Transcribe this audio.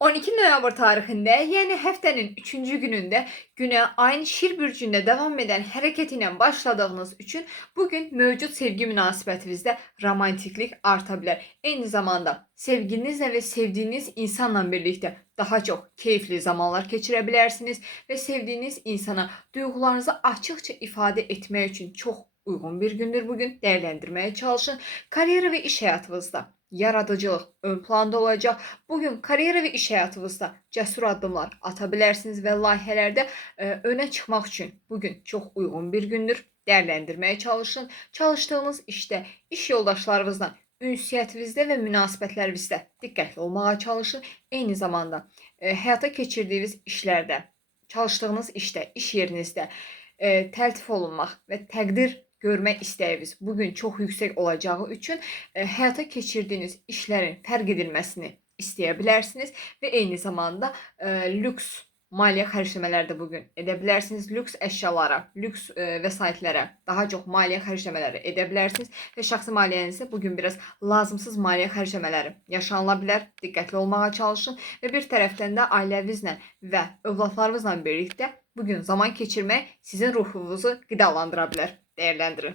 12 noyabr tarixində, yəni həftənin 3-cü günündə günə ayın Şir bürcündə davam edən hərəkəti ilə başladığınız üçün bugün mövcud sevgi münasibətinizdə romantiklik arta bilər. Eyni zamanda sevgilinizlə və sevdiyiniz insanla birlikdə daha çox keyifli zamanlar keçirə bilərsiniz və sevdiyiniz insana duyğularınızı açıqca ifadə etmək üçün çox uyğun bir gündür bugün. Dəyərləndirməyə çalışın. Karyera və iş həyatınızda yaradıcılıq ön planda olacaq. Bugün karyera və iş həyatınızda cəsur addımlar ata bilərsiniz və layihələrdə önə çıxmaq üçün bugün çox uyğun bir gündür. Dəyərləndirməyə çalışın. Çalışdığınız işdə, iş yoldaşlarınızla ünsiyyətinizdə və münasibətlərinizdə diqqətli olmağa çalışın. Eyni zamanda həyata keçirdiyiniz işlərdə, çalışdığınız işdə, iş yerinizdə təltif olunmaq və təqdir görmək istəyiniz bugün çox yüksək olacağı üçün həyata keçirdiyiniz işlərin fərq edilməsini istəyə bilərsiniz və eyni zamanda lüks maliyyə xərcləmələri də bugün edə bilərsiniz. Lüks əşyalara, lüks vəsaitlərə daha çox maliyyə xərcləmələri edə bilərsiniz və şəxsi maliyyənizdə bugün biraz lazımsız maliyyə xərcləmələri yaşanıla bilər. Diqqətli olmağa çalışın və bir tərəfdən də ailəvinizlə və övladlarınızla birlikdə bugün zaman keçirmək sizin ruhunuzu qidalandıra bilər. Dəyərləndirin.